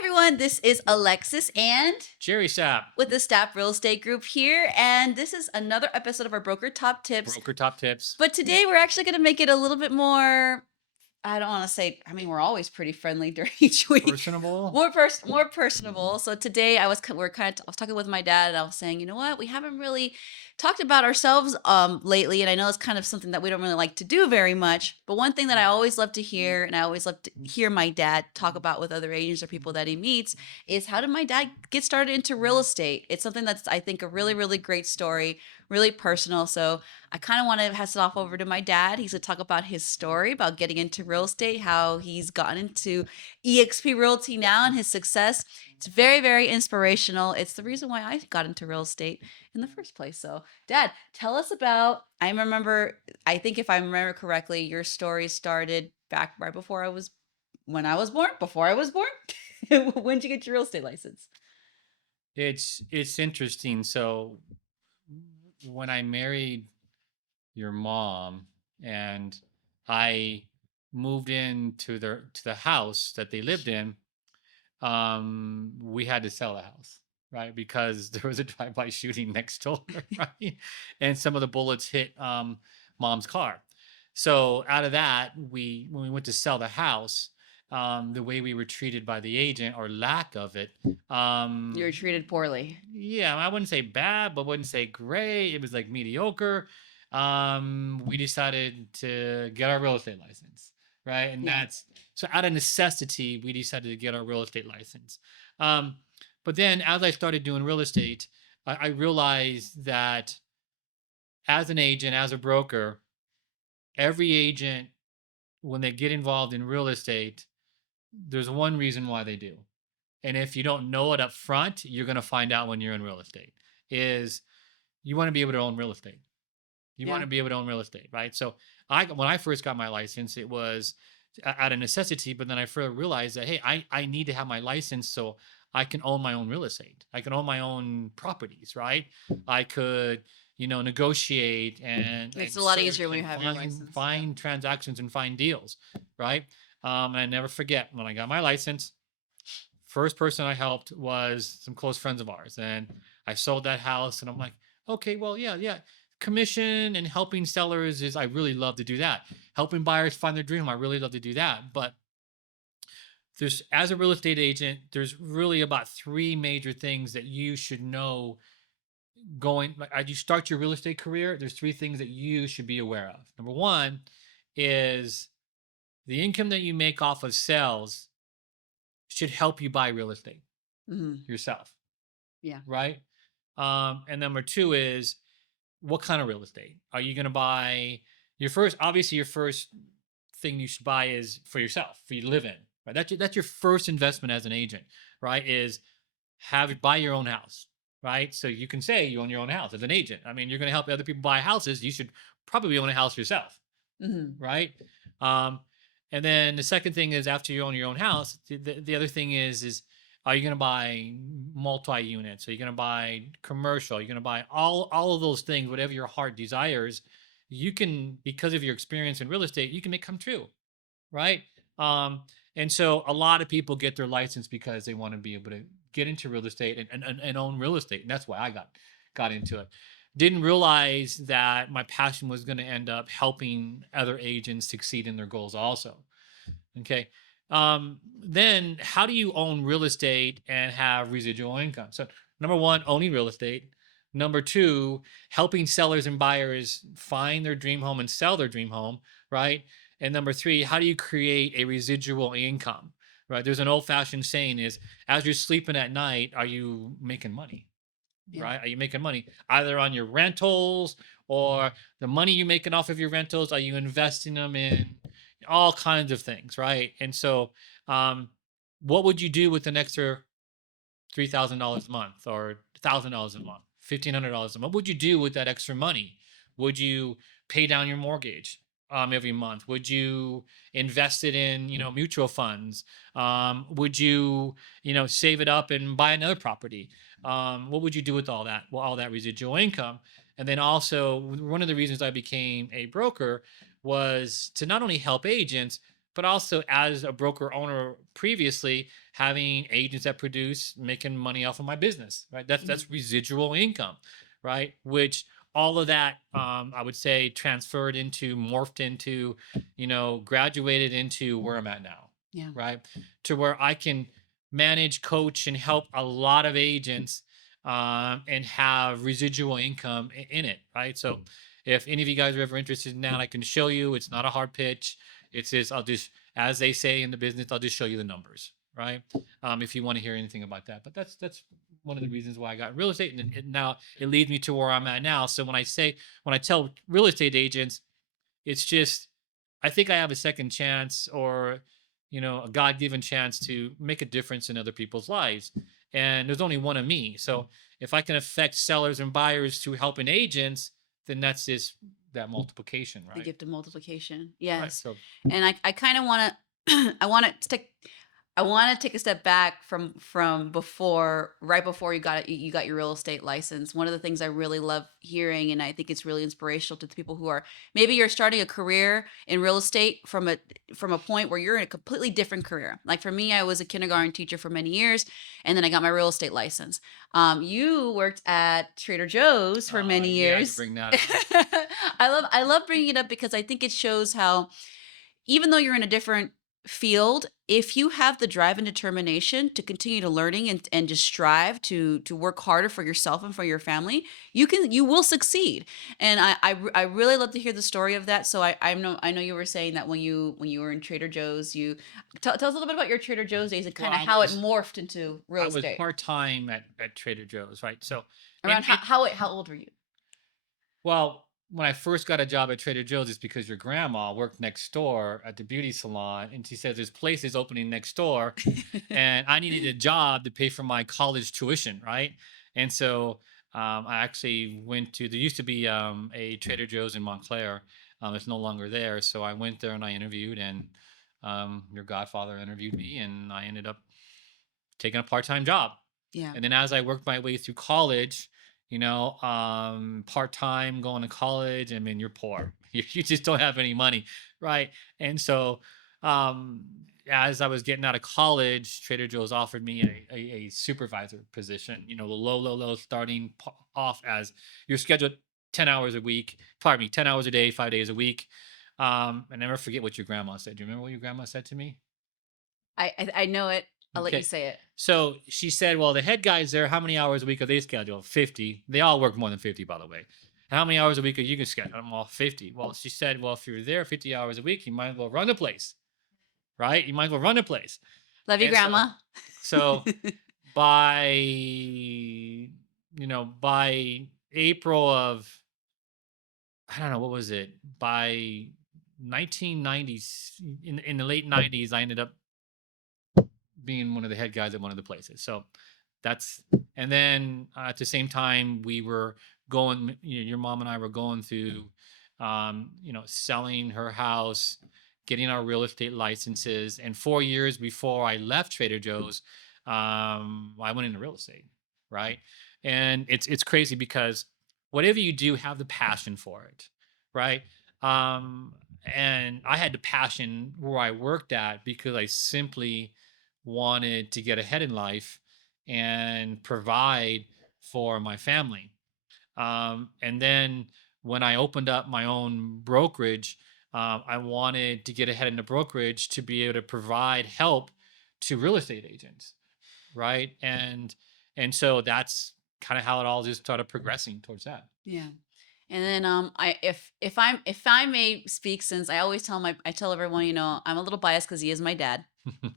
everyone, this is Alexis and Jerry Stapp, with the Stapp Real Estate Group here, and this is another episode of our Broker Top Tips. broker top tips. But today we're actually going to make it a little bit more. I don't want to say. I mean, we're always pretty friendly during each week. Personable. More personable. So today I was talking with my dad, and I was saying, you know what, we haven't really talked about ourselves lately, and I know it's kind of something that we don't really like to do very much. But one thing that I always love to hear, and I always love to hear my dad talk about with other agents or people that he meets, is how did my dad get started into real estate? It's something that's, I think, a really, really great story, really personal. So I kind of want to pass it off over to my dad. He's going to talk about his story about getting into real estate, how he's gotten into EXP Realty now and his success. It's very, very inspirational. It's the reason why I got into real estate in the first place. So, Dad, tell us about. I think if I remember correctly, your story started back right before when I was born, before I was born. When did you get your real estate license? It's interesting. So when I married your mom and I moved into the house that they lived in, we had to sell the house, right? Because there was a drive-by shooting next door, right? And some of the bullets hit mom's car. So out of that, when we went to sell the house, the way we were treated by the agent or lack of it, You were treated poorly. yeah, I wouldn't say bad, but wouldn't say great. It was like mediocre. We decided to get our real estate license, right? And Yeah. that's so out of necessity, we decided to get our real estate license. Um, but then as I started doing real estate, I realized that as an agent, as a broker, every agent, when they get involved in real estate, there's one reason why they do. And if you don't know it up front, you're going to find out when you're in real estate is you want to be able to own real estate. You want Yeah. to be able to own real estate, right? So when I first got my license, it was out of necessity, but then I further realized that, hey, I need to have my license so I can own my own real estate. I can own my own properties, right? I could, negotiate It's and a lot search easier when you and have your license. find transactions and find deals, right? And I never forget when I got my license, first person I helped was some close friends of ours. And I sold that house and I'm like, okay, well, yeah, yeah. Commission and helping sellers is I really love to do that. Helping buyers find their dream, I really love to do that. But there's as a real estate agent, there's really about three major things that you should know going like as you start your real estate career. There's three things that you should be aware of. Number one is the income that you make off of sales should help you buy real estate Mhm. yourself, Yeah. right? And number two is what kind of real estate are you going to buy? Obviously, your first thing you should buy is for yourself, for you to live in, right? That's your first investment as an agent, right? Is buy your own house, right? So you can say you own your own house as an agent. I mean, you're going to help other people buy houses. You should probably own a house yourself, Mhm. right? Um, and then the second thing is after you own your own house, the other thing is are you going to buy multi units? Are you going to buy commercial? Are you going to buy all of those things, whatever your heart desires? You can, because of your experience in real estate, you can make come true, right? Um, and so a lot of people get their license because they want to be able to get into real estate and own real estate, and that's why I got into it. Didn't realize that my passion was going to end up helping other agents succeed in their goals also. Okay. Then how do you own real estate and have residual income? So number one, owning real estate. Number two, helping sellers and buyers find their dream home and sell their dream home, right? And number three, how do you create a residual income? Right. There's an old-fashioned saying is as you're sleeping at night, are you making money? Yeah. Right? Are you making money either on your rentals or the money you're making off of your rentals? Are you investing them in all kinds of things, right? And so, um, what would you do with an extra $3,000 a month or $1,000 a month, $1,500 a month? What would you do with that extra money? Would you pay down your mortgage every month? Would you invest it in mutual funds? Would you save it up and buy another property? What would you do with all that? Well, all that residual income. And then also one of the reasons I became a broker was to not only help agents but also as a broker owner previously, having agents that produce, making money off of my business, right? Mhm. That's residual income, right? Which all of that, I would say, transferred into, morphed into, graduated into where I'm at now, Yeah. right? To where I can manage, coach, and help a lot of agents, and have residual income in it, right? So if any of you guys are ever interested in that, I can show you. It's not a hard pitch. It's just, I'll just, as they say in the business, I'll just show you the numbers, right? If you want to hear anything about that. But that's one of the reasons why I got real estate, and now it leads me to where I'm at now. So when I tell real estate agents, it's just, I think I have a second chance, or a God-given chance to make a difference in other people's lives. And there's only one of me. So if I can affect sellers and buyers through helping agents, then that's just that multiplication, The right? gift of multiplication. Right. Yes. So And I kind of want to I want to take I want to take a step back from before, right before you got your real estate license. One of the things I really love hearing, and I think it's really inspirational to the people who are, maybe you're starting a career in real estate from a point where you're in a completely different career. Like for me, I was a kindergarten teacher for many years, and then I got my real estate license. You worked at Trader Joe's for many you had to years. bring that up. I love bringing it up because I think it shows how, even though you're in a different field, if you have the drive and determination to continue to learning and just strive to work harder for yourself and for your family, you will succeed. And I really love to hear the story of that. So I know you were saying that when you were in Trader Joe's, you tell us a little bit about your Trader Joe's days and Well, kind of how it morphed into real I was estate. part time at Trader Joe's, right? So, Around how old were you? well, when I first got a job at Trader Joe's, it's because your grandma worked next door at the beauty salon, and she said there's places opening next door, and I needed a job to pay for my college tuition, right? And so I actually went to. There used to be a Trader Joe's in Montclair. It's no longer there, so I went there and I interviewed, and your godfather interviewed me, and I ended up taking a part-time job. Yeah. And then as I worked my way through college, part-time going to college, I mean, you're poor. You just don't have any money, right? And so um, as I was getting out of college, Trader Joe's offered me a supervisor position, the low, starting off as you're scheduled 10 hours a week, pardon me, 10 hours a day, 5 days a week. I never forget what your grandma said. Do you remember what your grandma said to me? I know it. I'll let you Okay. say it. So she said, well, the head guys there, how many hours a week are they scheduled? 50. They all work more than 50, by the way. How many hours a week are you going to schedule? I'm all 50. Well, she said, well, if you're there 50 hours a week, you might as well run the place, right? You might as well run the place. Love you, And so, Grandma. so by April of, I don't know, what was it? By 1990s, in the late 90s, I ended up being one of the head guys at one of the places. So that's, and then at the same time, we were going, your mom and I were going through, selling her house, getting our real estate licenses. And 4 years before I left Trader Joe's, I went into real estate. Right. And it's crazy because whatever you do, have the passion for it. Right. Um, and I had the passion where I worked at because I simply wanted to get ahead in life and provide for my family. And then when I opened up my own brokerage, I wanted to get ahead in the brokerage to be able to provide help to real estate agents, right? And so that's kind of how it all just started progressing towards that. Yeah. And then I if I may speak, since I tell everyone, I'm a little biased because he is my dad.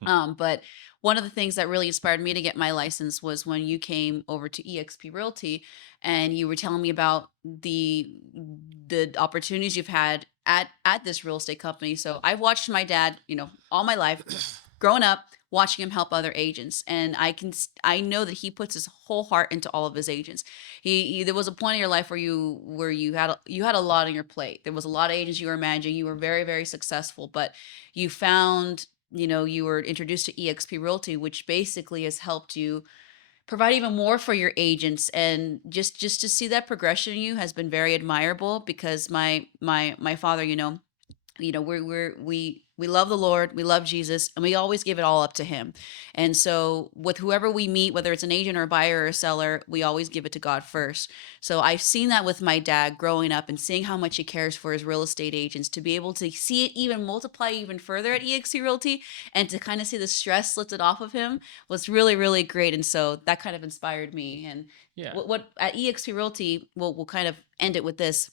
But one of the things that really inspired me to get my license was when you came over to EXP Realty and you were telling me about the opportunities you've had at this real estate company. So I've watched my dad, all my life growing up, watching him help other agents, and I know that he puts his whole heart into all of his agents. There was a point in your life where you had a lot on your plate. There was a lot of agents you were managing. You were very, very successful, but you found, you were introduced to EXP Realty, which basically has helped you provide even more for your agents. And just to see that progression in you has been very admirable, because my father, We love the Lord, we love Jesus, and we always give it all up to him. And so with whoever we meet, whether it's an agent or a buyer or a seller, we always give it to God first. So I've seen that with my dad growing up and seeing how much he cares for his real estate agents, to be able to see it even multiply even further at EXC Realty, and to kind of see the stress lifted off of him was really, really great. And so that kind of inspired me. And Yeah. what at EXP Realty, we'll kind of end it with this.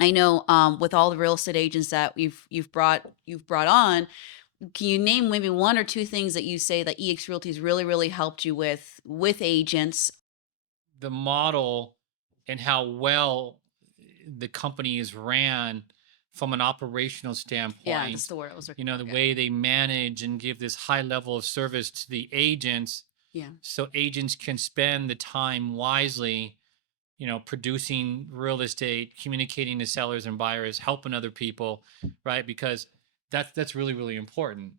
I know, with all the real estate agents that you've brought on, can you name maybe one or two things that you say that EX Realty has really, really helped you with agents? The model and how well the company is ran from an operational Yeah, that's standpoint, the word I was looking the for. Yeah. way they manage and give this high level of service to the agents, Yeah. so agents can spend the time wisely, producing real estate, communicating to sellers and buyers, helping other people, right? Because that's really, really important.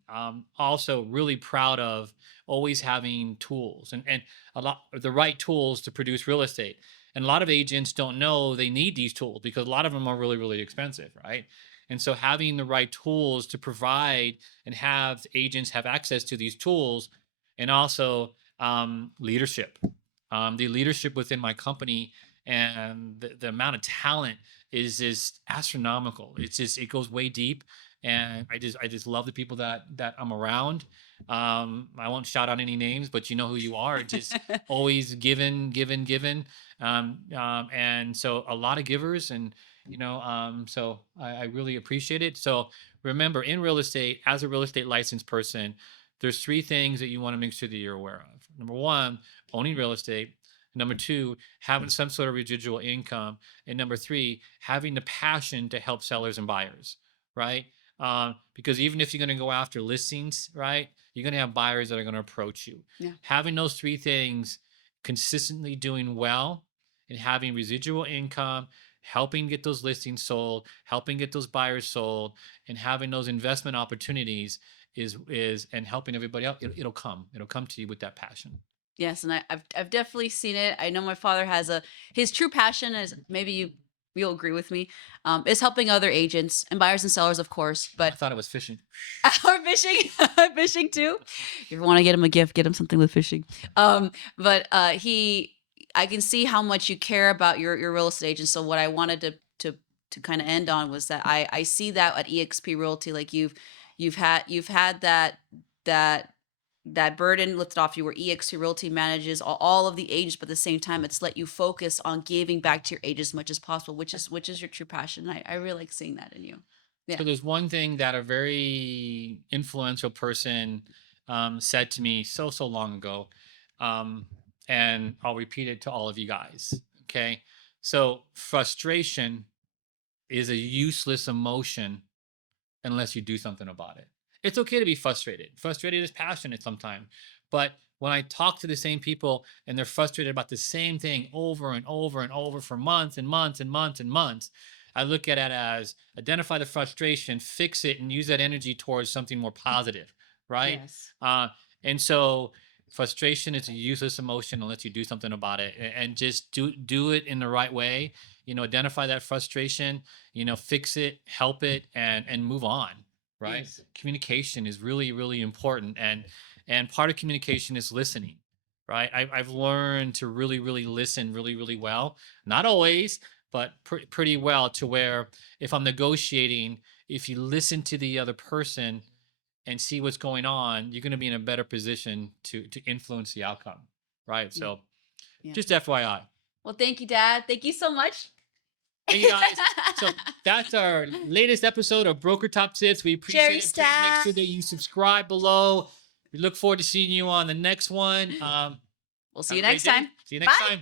Also, really proud of always having tools and a lot the right tools to produce real estate. And a lot of agents don't know they need these tools because a lot of them are really, really expensive, right? And so having the right tools to provide and have agents have access to these tools, and also leadership. The leadership within my company and the amount of talent is just astronomical. It's just it goes way deep, and I just love the people that I'm around. I won't shout out any names, but you know who you are. Just always giving, giving, giving, and so a lot of givers, and so I really appreciate it. So remember, in real estate, as a real estate licensed person, there's three things that you want to make sure that you're aware of. Number one, owning real estate. Number two, having some sort of residual income. And number three, having the passion to help sellers and buyers, right? Because even if you're going to go after listings, right, you're going to have buyers that are going to approach you. Yeah. Having those three things, consistently doing well and having residual income, helping get those listings sold, helping get those buyers sold, and having those investment opportunities is and helping everybody out, it'll come to you with that passion. Yes, and I've definitely seen it. I know my father has his true passion is, maybe you'll agree with me, is helping other agents and buyers and sellers, of course, I but thought it was fishing. or fishing, fishing too. If you want to get him a gift, get him something with fishing. But I can see how much you care about your real estate agent. So what I wanted to kind of end on was that I see that at EXP Realty, like you've had that that burden lifted off you, where EXP Realty manages all of the agents, but at the same time, it's let you focus on giving back to your agents as much as possible, which is your true passion. I really like seeing that in you. Yeah. So there's one thing that a very influential person said to me so long ago, um, and I'll repeat it to all of you guys. Okay, so frustration is a useless emotion unless you do something about it. It's okay to be frustrated. Frustrated is passionate sometimes. But when I talk to the same people and they're frustrated about the same thing over and over and over for months and months and months and months, I look at it as identify the frustration, fix it, and use that energy towards something more positive, right? Yes. And so frustration is a useless emotion unless you do something about it, and just do it in the right way. Identify that frustration, fix it, help it, and move on, right? Yes. Communication is really, really important, and part of communication is listening, right? I've learned to really, really listen really, really well. Not always, but pretty well, to where if I'm negotiating, if you listen to the other person and see what's going on, you're going to be in a better position to influence the outcome, right? Yeah. So Yeah. just FYI. Well, thank you, Dad. Thank you so much. Hey you guys, so that's our latest episode of Broker Top Tips. We Jerry appreciate it. Please make sure Stapp. that you subscribe below. We look forward to seeing you on the next one. We'll see Have you a great next day. time. See you next Bye. time.